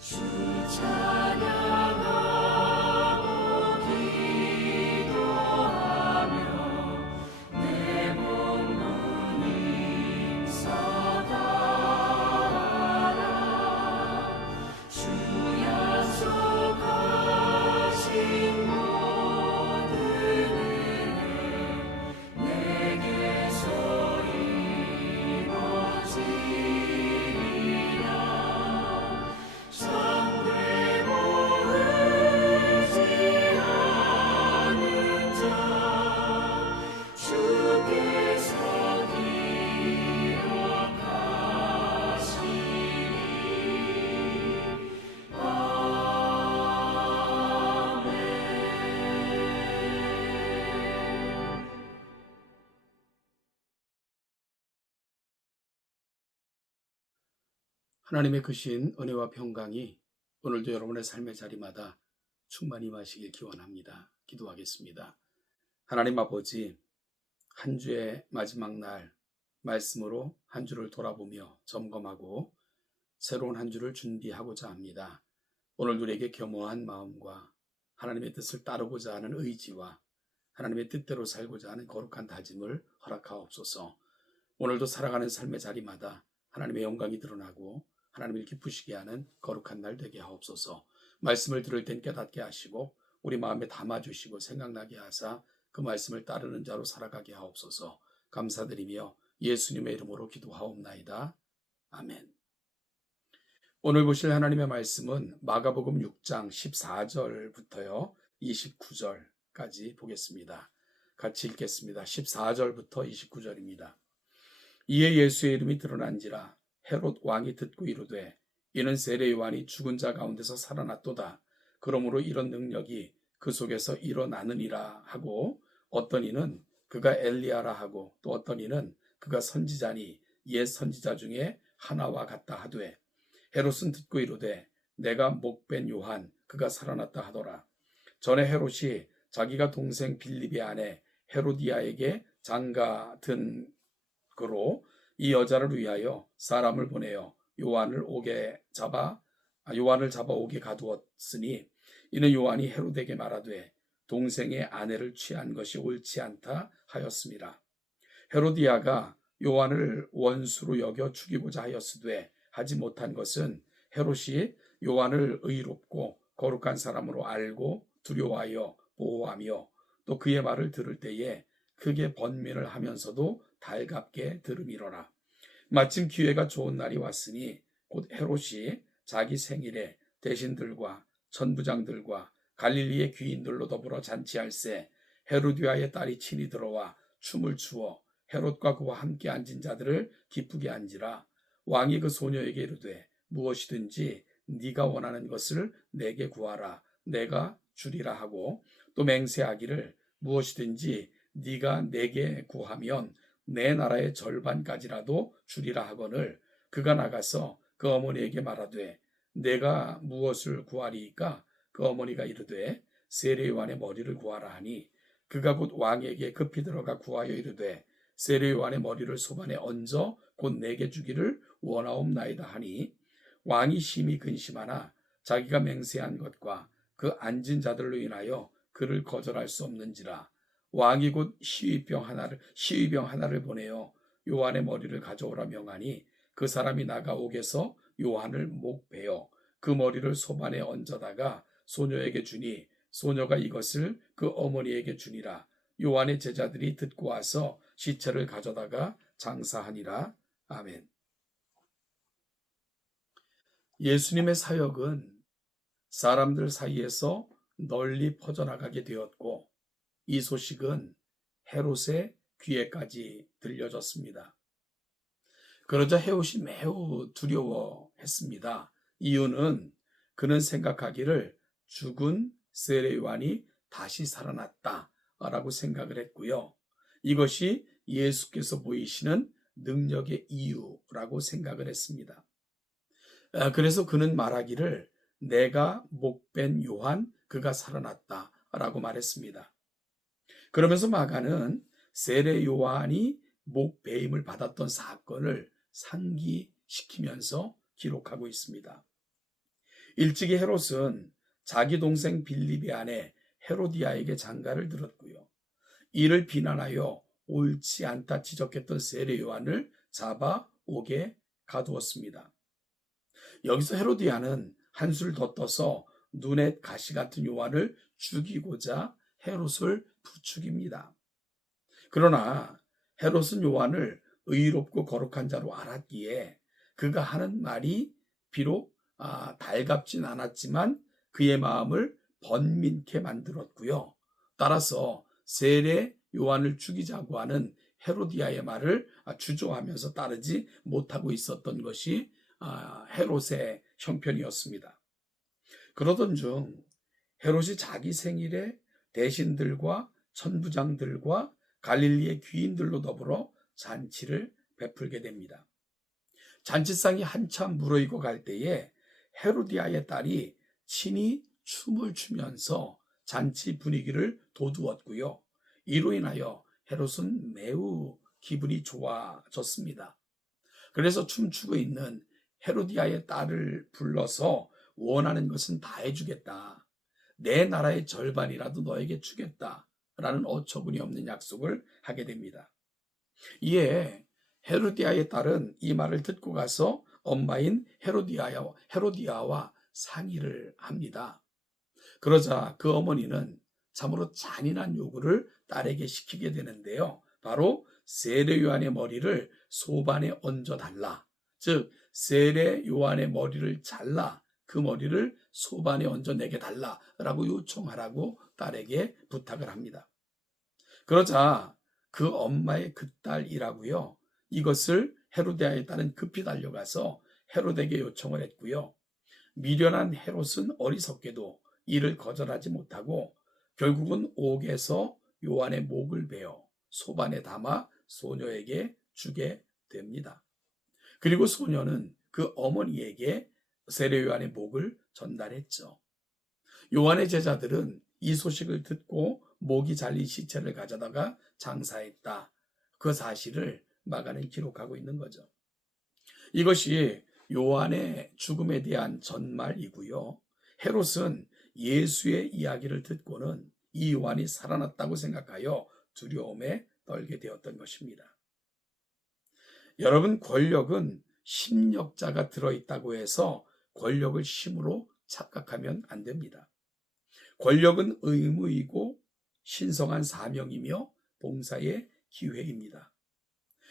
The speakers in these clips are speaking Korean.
주 찬양하고 기도하며 내 몸 힘써 다하라. 주 약속하신 모든 은혜 내게서 이루어지리라. 잠들고 의지하는 자 주께서 기억하시리. 아멘. 하나님의 크신 은혜와 평강이 오늘도 여러분의 삶의 자리마다 충만히 임하시길 기원합니다. 기도하겠습니다. 하나님 아버지, 한 주의 마지막 날 말씀으로 한 주를 돌아보며 점검하고 새로운 한 주를 준비하고자 합니다. 오늘도 우리에게 겸허한 마음과 하나님의 뜻을 따르고자 하는 의지와 하나님의 뜻대로 살고자 하는 거룩한 다짐을 허락하옵소서. 오늘도 살아가는 삶의 자리마다 하나님의 영광이 드러나고 하나님을 기쁘시게 하는 거룩한 날 되게 하옵소서. 말씀을 들을 땐 깨닫게 하시고 우리 마음에 담아주시고 생각나게 하사 그 말씀을 따르는 자로 살아가게 하옵소서. 감사드리며 예수님의 이름으로 기도하옵나이다. 아멘. 오늘 보실 하나님의 말씀은 마가복음 6장 14절부터요 29절까지 보겠습니다. 같이 읽겠습니다. 14절부터 29절입니다. 이에 예수의 이름이 드러난지라 헤롯 왕이 듣고 이르되 이는 세례 요한이 죽은 자 가운데서 살아났도다. 그러므로 이런 능력이 그 속에서 일어나느니라 하고, 어떤 이는 그가 엘리야라 하고 또 어떤 이는 그가 선지자니 옛 선지자 중에 하나와 같다 하되, 헤롯은 듣고 이르되 내가 목벤 요한 그가 살아났다 하더라. 전에 헤롯이 자기가 동생 빌립의 아내 헤로디아에게 장가든 그로 이 여자를 위하여 사람을 보내어 요한을 잡아 오게 가두었으니, 이는 요한이 헤롯에게 말하되 동생의 아내를 취한 것이 옳지 않다 하였습니다. 헤로디아가 요한을 원수로 여겨 죽이고자 하였으되 하지 못한 것은 헤롯이 요한을 의롭고 거룩한 사람으로 알고 두려워하여 보호하며 또 그의 말을 들을 때에 크게 번민을 하면서도 달갑게 들음이로라. 마침 기회가 좋은 날이 왔으니 곧 헤롯이 자기 생일에 대신들과 천부장들과 갈릴리의 귀인들로 더불어 잔치할세 헤로디아의 딸이 친히 들어와 춤을 추어 헤롯과 그와 함께 앉은 자들을 기쁘게 한지라. 왕이 그 소녀에게 이르되 무엇이든지 네가 원하는 것을 내게 구하라 내가 주리라 하고, 또 맹세하기를 무엇이든지 네가 내게 구하면 내 나라의 절반까지라도 주리라 하거늘, 그가 나가서 그 어머니에게 말하되 내가 무엇을 구하리이까? 그 어머니가 이르되 세례 요한의 머리를 구하라 하니, 그가 곧 왕에게 급히 들어가 구하여 이르되 세례 요한의 머리를 소반에 얹어 곧 내게 주기를 원하옵나이다 하니, 왕이 심히 근심하나 자기가 맹세한 것과 그 앉은 자들로 인하여 그를 거절할 수 없는지라. 왕이 곧 시위병 하나를 보내어 요한의 머리를 가져오라 명하니, 그 사람이 나가 옥에서 요한을 목베어 그 머리를 소반에 얹어다가 소녀에게 주니, 소녀가 이것을 그 어머니에게 주니라. 요한의 제자들이 듣고 와서 시체를 가져다가 장사하니라. 아멘. 예수님의 사역은 사람들 사이에서 널리 퍼져나가게 되었고, 이 소식은 헤롯의 귀에까지 들려졌습니다. 그러자 헤롯이 매우 두려워했습니다. 이유는 그는 생각하기를 죽은 세례 요한이 다시 살아났다라고 생각을 했고요. 이것이 예수께서 보이시는 능력의 이유라고 생각을 했습니다. 그래서 그는 말하기를 내가 목벤 요한 그가 살아났다라고 말했습니다. 그러면서 마가는 세례 요한이 목베임을 받았던 사건을 상기시키면서 기록하고 있습니다. 일찍이 헤롯은 자기 동생 빌립의 아내 헤로디아에게 장가를 들었고요. 이를 비난하여 옳지 않다 지적했던 세례 요한을 잡아 옥에 가두었습니다. 여기서 헤로디아는 한술 더 떠서 눈에 가시 같은 요한을 죽이고자 헤롯을 부추깁니다. 그러나 헤롯은 요한을 의롭고 거룩한 자로 알았기에 그가 하는 말이 비록 달갑진 않았지만 그의 마음을 번민케 만들었고요. 따라서 세례 요한을 죽이자고 하는 헤로디아의 말을 주저하면서 따르지 못하고 있었던 것이 헤롯의 형편이었습니다. 그러던 중 헤롯이 자기 생일에 대신들과 천부장들과 갈릴리의 귀인들로 더불어 잔치를 베풀게 됩니다. 잔치상이 한참 무르익어 갈 때에 헤로디아의 딸이 친히 춤을 추면서 잔치 분위기를 돋우었고요. 이로 인하여 헤롯은 매우 기분이 좋아졌습니다. 그래서 춤추고 있는 헤로디아의 딸을 불러서 원하는 것은 다 해주겠다. 내 나라의 절반이라도 너에게 주겠다. 라는 어처구니 없는 약속을 하게 됩니다. 이에 헤로디아의 딸은 이 말을 듣고 가서 엄마인 헤로디아와 상의를 합니다. 그러자 그 어머니는 참으로 잔인한 요구를 딸에게 시키게 되는데요. 바로 세례 요한의 머리를 소반에 얹어달라. 즉 세례 요한의 머리를 잘라 그 머리를 소반에 얹어 내게 달라라고 요청하라고 딸에게 부탁을 합니다. 그러자 그 엄마의 그 딸이라고요. 이것을 헤로디아의 딸은 급히 달려가서 헤롯에게 요청을 했고요. 미련한 헤롯은 어리석게도 이를 거절하지 못하고 결국은 옥에서 요한의 목을 베어 소반에 담아 소녀에게 주게 됩니다. 그리고 소녀는 그 어머니에게 세례 요한의 목을 전달했죠. 요한의 제자들은 이 소식을 듣고 목이 잘린 시체를 가져다가 장사했다. 그 사실을 마가는 기록하고 있는 거죠. 이것이 요한의 죽음에 대한 전말이고요. 헤롯은 예수의 이야기를 듣고는 이 요한이 살아났다고 생각하여 두려움에 떨게 되었던 것입니다. 여러분, 권력은 심력자가 들어있다고 해서 권력을 힘으로 착각하면 안 됩니다. 권력은 의무이고 신성한 사명이며 봉사의 기회입니다.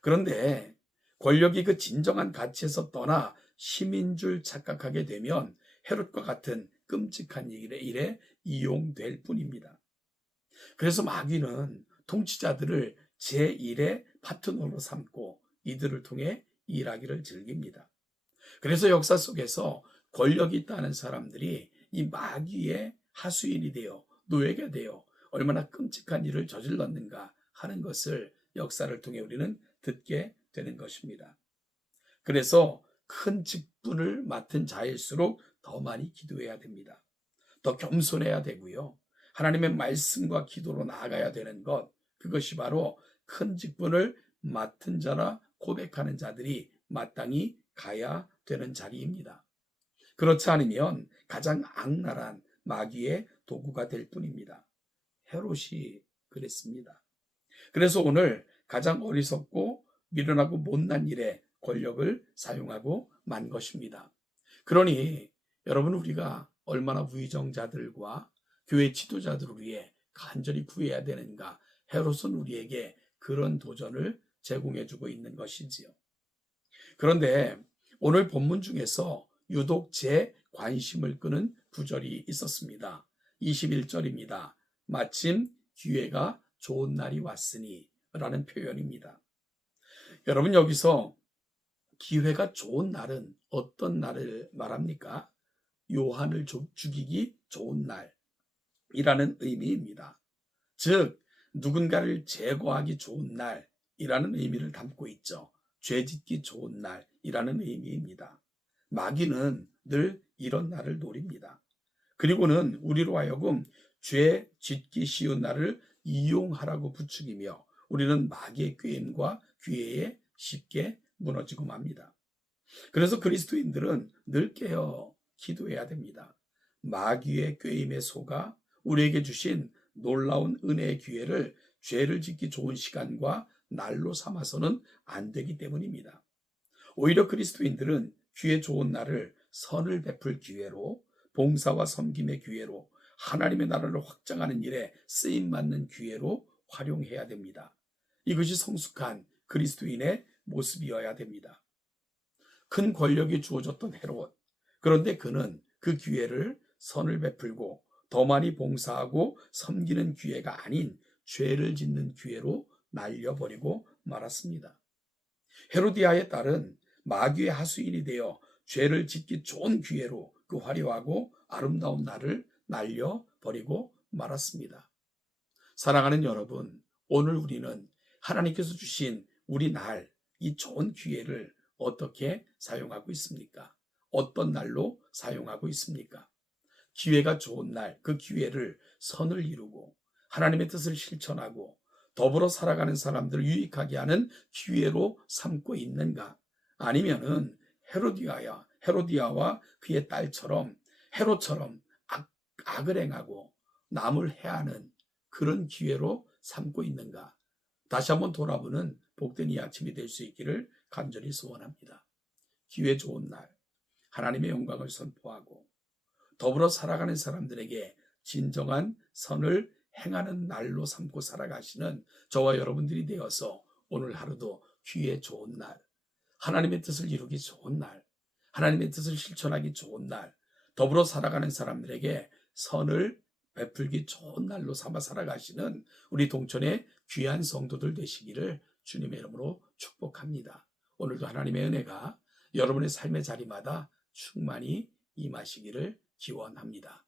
그런데 권력이 그 진정한 가치에서 떠나 힘인 줄 착각하게 되면 헤롯과 같은 끔찍한 일에 이용될 뿐입니다. 그래서 마귀는 통치자들을 제1의 파트너로 삼고 이들을 통해 일하기를 즐깁니다. 그래서 역사 속에서 권력이 있다는 사람들이 이 마귀의 하수인이 되어 노예가 되어 얼마나 끔찍한 일을 저질렀는가 하는 것을 역사를 통해 우리는 듣게 되는 것입니다. 그래서 큰 직분을 맡은 자일수록 더 많이 기도해야 됩니다. 더 겸손해야 되고요. 하나님의 말씀과 기도로 나아가야 되는 것, 그것이 바로 큰 직분을 맡은 자라 고백하는 자들이 마땅히 가야 되는 자리입니다. 그렇지 않으면 가장 악랄한 마귀의 도구가 될 뿐입니다. 헤롯이 그랬습니다. 그래서 오늘 가장 어리석고 미련하고 못난 일에 권력을 사용하고 만 것입니다. 그러니 여러분, 우리가 얼마나 위정자들과 교회 지도자들을 위해 간절히 구해야 되는가. 헤롯은 우리에게 그런 도전을 제공해주고 있는 것이지요. 그런데 오늘 본문 중에서 유독 제 관심을 끄는 구절이 있었습니다. 21절입니다. 마침 기회가 좋은 날이 왔으니 라는 표현입니다. 여러분, 여기서 기회가 좋은 날은 어떤 날을 말합니까? 요한을 죽이기 좋은 날이라는 의미입니다. 즉 누군가를 제거하기 좋은 날이라는 의미를 담고 있죠. 죄짓기 좋은 날이라는 의미입니다. 마귀는 늘 이런 날을 노립니다. 그리고는 우리로 하여금 죄 짓기 쉬운 날을 이용하라고 부추기며 우리는 마귀의 꾀임과 기회에 쉽게 무너지고 맙니다. 그래서 그리스도인들은 늘 깨어 기도해야 됩니다. 마귀의 꾀임에 속아 우리에게 주신 놀라운 은혜의 기회를 죄를 짓기 좋은 시간과 날로 삼아서는 안 되기 때문입니다. 오히려 그리스도인들은 기회 좋은 날을 선을 베풀 기회로, 봉사와 섬김의 기회로, 하나님의 나라를 확장하는 일에 쓰임받는 기회로 활용해야 됩니다. 이것이 성숙한 그리스도인의 모습이어야 됩니다. 큰 권력이 주어졌던 헤롯, 그런데 그는 그 기회를 선을 베풀고 더 많이 봉사하고 섬기는 기회가 아닌 죄를 짓는 기회로 날려버리고 말았습니다. 헤로디아의 딸은 마귀의 하수인이 되어 죄를 짓기 좋은 기회로 그 화려하고 아름다운 날을 날려버리고 말았습니다. 사랑하는 여러분, 오늘 우리는 하나님께서 주신 우리 날, 이 좋은 기회를 어떻게 사용하고 있습니까? 어떤 날로 사용하고 있습니까? 기회가 좋은 날, 그 기회를 선을 이루고 하나님의 뜻을 실천하고 더불어 살아가는 사람들을 유익하게 하는 기회로 삼고 있는가? 아니면은 헤로디아와 그의 딸처럼 헤롯처럼 악을 행하고 남을 해하는 그런 기회로 삼고 있는가? 다시 한번 돌아보는 복된 이 아침이 될 수 있기를 간절히 소원합니다. 기회 좋은 날, 하나님의 영광을 선포하고 더불어 살아가는 사람들에게 진정한 선을 행하는 날로 삼고 살아가시는 저와 여러분들이 되어서 오늘 하루도 기회 좋은 날, 하나님의 뜻을 이루기 좋은 날, 하나님의 뜻을 실천하기 좋은 날, 더불어 살아가는 사람들에게 선을 베풀기 좋은 날로 삼아 살아가시는 우리 동천의 귀한 성도들 되시기를 주님의 이름으로 축복합니다. 오늘도 하나님의 은혜가 여러분의 삶의 자리마다 충만히 임하시기를 기원합니다.